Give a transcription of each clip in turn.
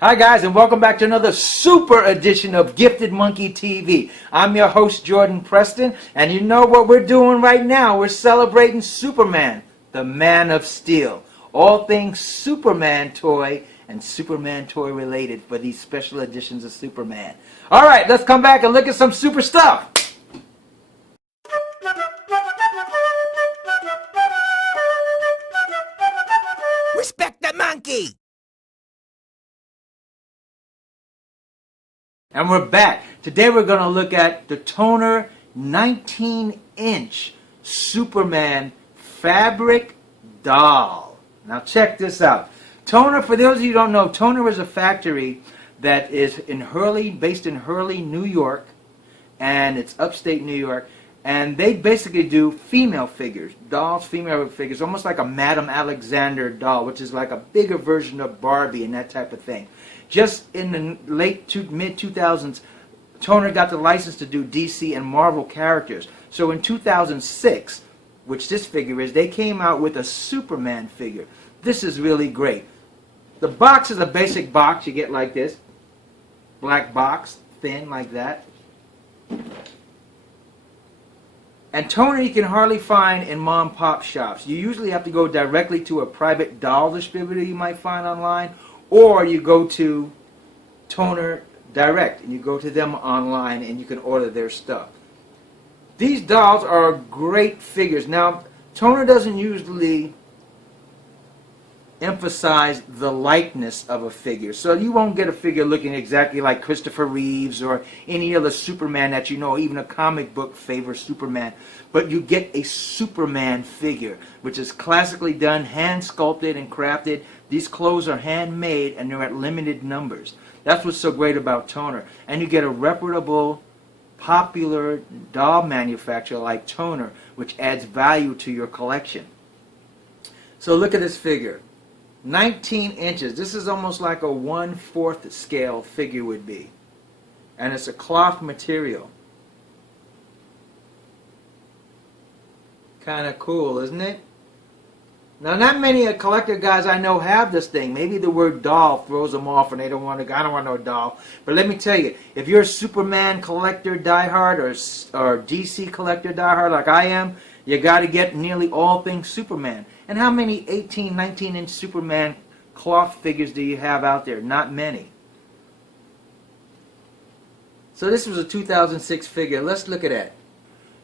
Hi guys, and welcome back to another super edition of Gifted Monkey TV. I'm your host Jordan Preston, and you know what we're doing right now? We're celebrating Superman, the Man of Steel. All things Superman toy and Superman toy related for these special editions of Superman. Alright, let's come back and look at some super stuff. Respect the monkey! And we're back. Today we're going to look at the Toner 19-inch Superman fabric doll. Now check this out. Toner, for those of you who don't know, Toner is a factory that is in Hurley, based in Hurley, New York, and it's upstate New York, and they basically do female figures, dolls, female figures, almost like a Madame Alexander doll, which is like a bigger version of Barbie and that type of thing. Just in the mid-2000s, Toner got the license to do DC and Marvel characters. So in 2006, which this figure is, they came out with a Superman figure. This is really great. The box is a basic box. You get like this. Black box, thin like that. And Toner you can hardly find in mom-pop shops. You usually have to go directly to a private doll distributor you might find online, or you go to Toner Direct and you go to them online and you can order their stuff. These dolls are great figures. Now, Toner doesn't usually emphasize the likeness of a figure, so you won't get a figure looking exactly like Christopher Reeves or any other Superman that you know, even a comic book favors Superman, but you get a Superman figure, which is classically done, hand sculpted and crafted. These clothes are handmade and they're at limited numbers. That's what's so great about Toner. And you get a reputable, popular doll manufacturer like Toner, which adds value to your collection. So look at this figure. 19 inches. This is almost like a 1/4 scale figure would be. And it's a cloth material. Kind of cool, isn't it? Now, not many collector guys I know have this thing. Maybe the word doll throws them off and they don't want to, I don't want no doll. But let me tell you, if you're a Superman collector diehard or DC collector diehard like I am, you got to get nearly all things Superman. And how many 18, 19-inch Superman cloth figures do you have out there? Not many. So this was a 2006 figure. Let's look at that.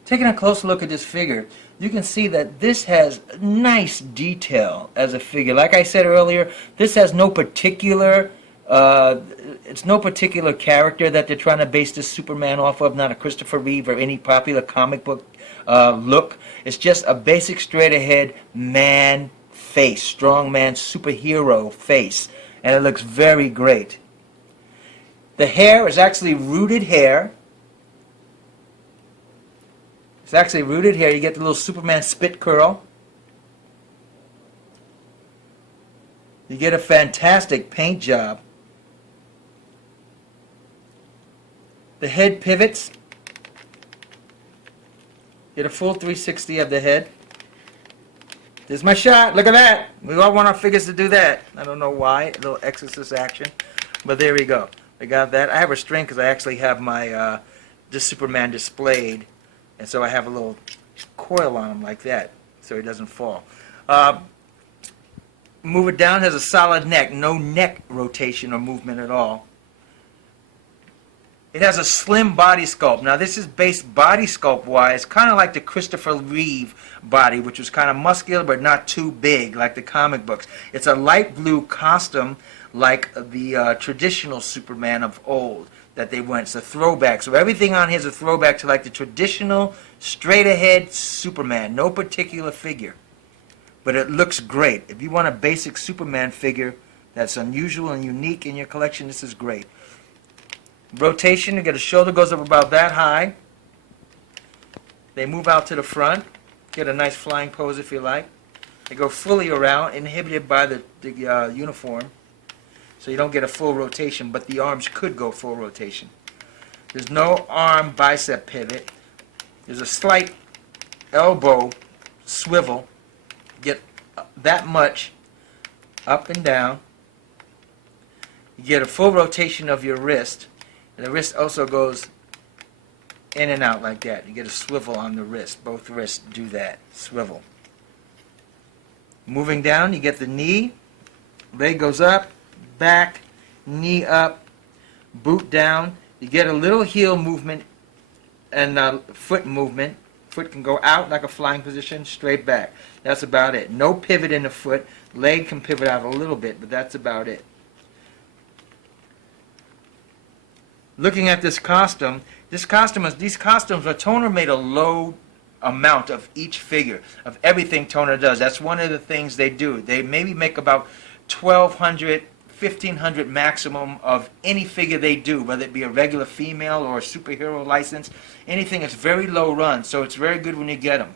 Taking a close look at this figure, you can see that this has nice detail as a figure. Like I said earlier, this has no particular it's no particular character that they're trying to base this Superman off of, not a Christopher Reeve or any popular comic book look. It's just a basic straight-ahead man face, strong man superhero face, and it looks very great. The hair is actually rooted hair. It's actually rooted hair. You get the little Superman spit curl. You get a fantastic paint job. The head pivots. Get a full 360 of the head. There's my shot. Look at that. We all want our figures to do that. I don't know why. A little exorcist action. But there we go. I got that. I have a string because I actually have my this Superman displayed. And so I have a little coil on him like that so he doesn't fall. Move it down. Has a solid neck. No neck rotation or movement at all. It has a slim body sculpt. Now this is based body sculpt wise kind of like the Christopher Reeve body, which was kind of muscular but not too big like the comic books. It's a light blue costume like the traditional Superman of old that they went. It's a throwback. So everything on here is a throwback to like the traditional straight ahead Superman. No particular figure. But it looks great. If you want a basic Superman figure that's unusual and unique in your collection, this is great. Rotation, you get a shoulder goes up about that high. They move out to the front. Get a nice flying pose if you like. They go fully around, inhibited by the uniform. So you don't get a full rotation, but the arms could go full rotation. There's no arm bicep pivot. There's a slight elbow swivel. Get that much up and down. You get a full rotation of your wrist, and the wrist also goes in and out like that. You get a swivel on the wrist. Both wrists do that, swivel. Moving down, you get the knee, leg goes up, back, knee up, boot down. You get a little heel movement and foot movement. Foot can go out like a flying position, straight back. That's about it. No pivot in the foot. Leg can pivot out a little bit, but that's about it. Looking at this costume, these costumes are Toner made a low amount of each figure, of everything Toner does. That's one of the things they do. They maybe make about 1,200, 1,500 maximum of any figure they do, whether it be a regular female or a superhero license. Anything that's very low run, so it's very good when you get them.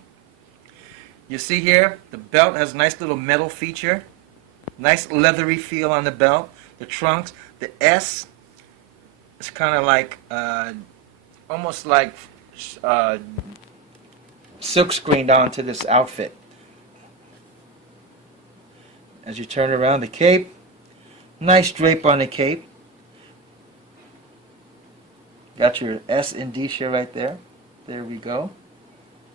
You see here, the belt has a nice little metal feature, nice leathery feel on the belt. The trunks, the S, it's kind of like, almost like silk screened onto this outfit. As you turn around, the cape, nice drape on the cape. Got your S indicia right there. There we go.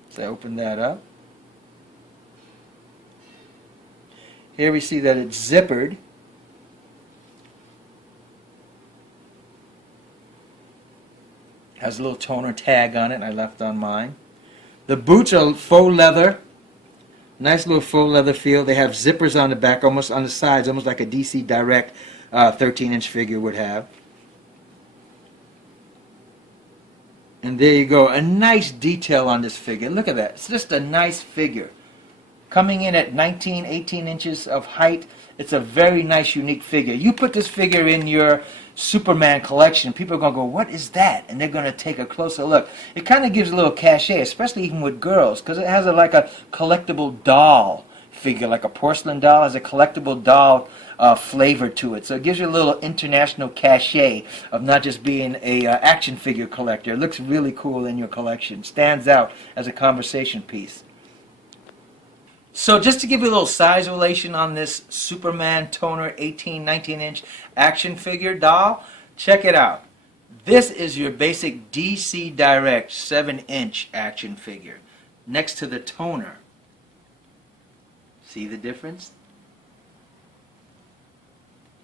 So I open that up. Here we see that it's zippered. Has a little Toner tag on it, I left on mine. The boots are faux leather. Nice little faux leather feel. They have zippers on the back, almost on the sides, almost like a DC Direct 13-inch figure would have. And there you go. A nice detail on this figure. Look at that. It's just a nice figure. Coming in at 19, 18 inches of height, it's a very nice, unique figure. You put this figure in your Superman collection, people are going to go, what is that? And they're going to take a closer look. It kind of gives a little cachet, especially even with girls, because it has like a collectible doll figure, like a porcelain doll, has a collectible doll flavor to it. So it gives you a little international cachet of not just being a action figure collector. It looks really cool in your collection. Stands out as a conversation piece. So just to give you a little size relation on this Superman Toner 18, 19-inch action figure doll, check it out. This is your basic DC Direct 7-inch action figure next to the Toner. See the difference?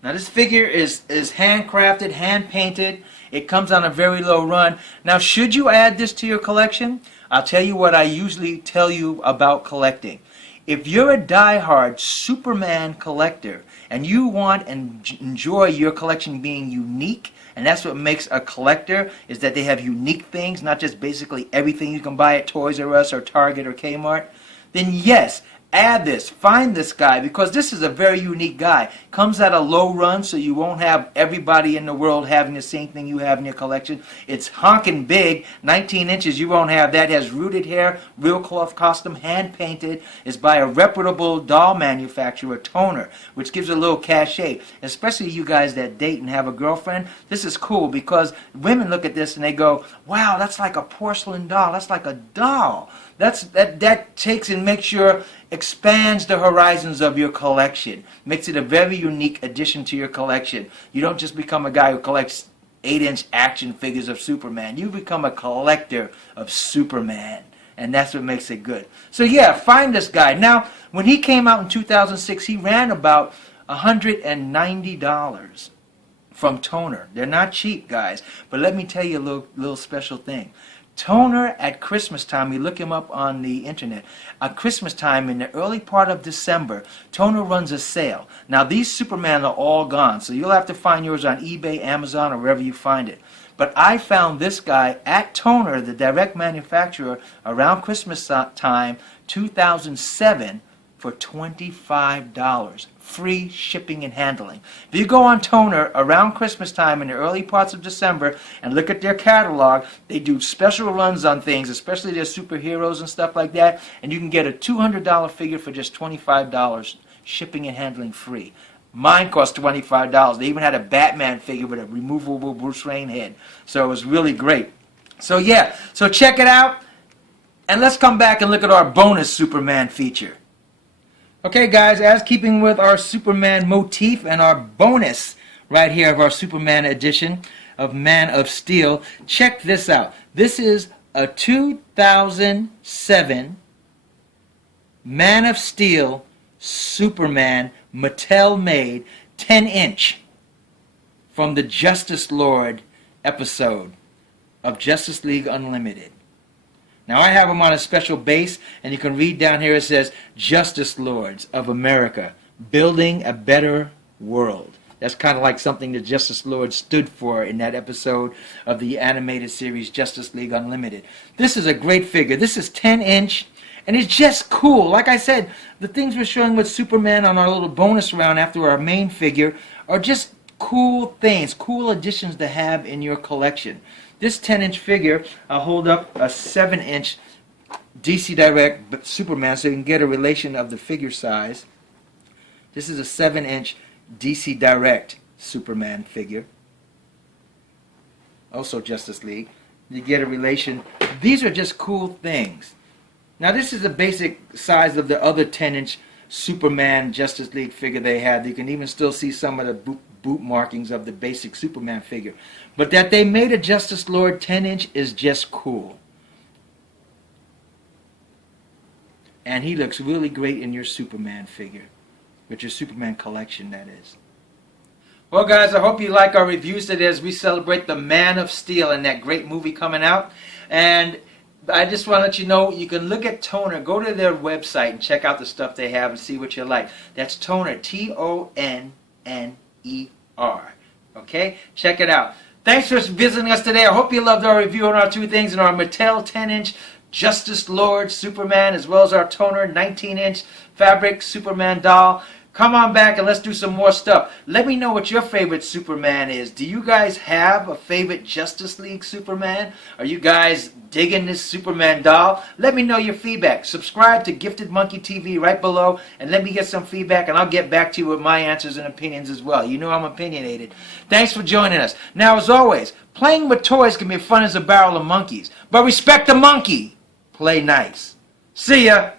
Now this figure is handcrafted, hand-painted. It comes on a very low run. Now should you add this to your collection? I'll tell you what I usually tell you about collecting. If you're a die-hard Superman collector and you want and enjoy your collection being unique, and that's what makes a collector, is that they have unique things, not just basically everything you can buy at Toys R Us or Target or Kmart, then yes, add this, find this guy, because this is a very unique guy. Comes at a low run, so you won't have everybody in the world having the same thing you have in your collection. It's honking big, 19 inches, you won't have that. It has rooted hair, real cloth costume, hand painted. It's by a reputable doll manufacturer, Toner, which gives a little cachet. Especially you guys that date and have a girlfriend, this is cool because women look at this and they go, wow, that's like a porcelain doll, that's like a doll. That takes and makes your, expands the horizons of your collection. Makes it a very unique addition to your collection. You don't just become a guy who collects 8-inch action figures of Superman. You become a collector of Superman. And that's what makes it good. So yeah, find this guy. Now, when he came out in 2006, he ran about $190 from Toner. They're not cheap, guys. But let me tell you a little special thing. Toner at Christmas time, you look him up on the internet, at Christmas time in the early part of December, Toner runs a sale. Now these Superman are all gone, so you'll have to find yours on eBay, Amazon, or wherever you find it. But I found this guy at Toner, the direct manufacturer, around Christmas time, 2007, for $25. Free shipping and handling. If you go on Toner around Christmas time in the early parts of December and look at their catalog, they do special runs on things, especially their superheroes and stuff like that, and you can get a $200 figure for just $25, shipping and handling free. Mine cost $25. They even had a Batman figure with a removable Bruce Wayne head. So it was really great. So yeah, so check it out, and let's come back and look at our bonus Superman feature. Okay guys, as keeping with our Superman motif and our bonus right here of our Superman edition of Man of Steel. Check this out. This is a 2007 Man of Steel Superman Mattel made 10-inch from the Justice Lord episode of Justice League Unlimited. Now I have them on a special base, and you can read down here it says Justice Lords of America, building a better world. That's kind of like something the Justice Lord stood for in that episode of the animated series Justice League Unlimited. This is a great figure. This is 10-inch, and it's just cool. Like I said, the things we're showing with Superman on our little bonus round after our main figure are just cool things, cool additions to have in your collection. This 10-inch figure, I'll hold up a 7-inch DC Direct Superman so you can get a relation of the figure size. This is a 7-inch DC Direct Superman figure. Also Justice League. You get a relation. These are just cool things. Now this is the basic size of the other 10-inch Superman Justice League figure they had. You can even still see some of the boot markings of the basic Superman figure. But that they made a Justice Lord 10-inch is just cool. And he looks really great in your Superman figure. With your Superman collection, that is. Well, guys, I hope you like our reviews today as we celebrate the Man of Steel and that great movie coming out. And I just want to let you know, you can look at Toner. Go to their website and check out the stuff they have and see what you like. That's Toner, Tonner. Okay? Check it out. Thanks for visiting us today. I hope you loved our review on our two things and our Mattel 10-inch Justice Lord Superman, as well as our Toner 19-inch fabric Superman doll. Come on back and let's do some more stuff. Let me know what your favorite Superman is. Do you guys have a favorite Justice League Superman? Are you guys digging this Superman doll? Let me know your feedback. Subscribe to Gifted Monkey TV right below and let me get some feedback, and I'll get back to you with my answers and opinions as well. You know I'm opinionated. Thanks for joining us. Now, as always, playing with toys can be fun as a barrel of monkeys, but respect the monkey. Play nice. See ya.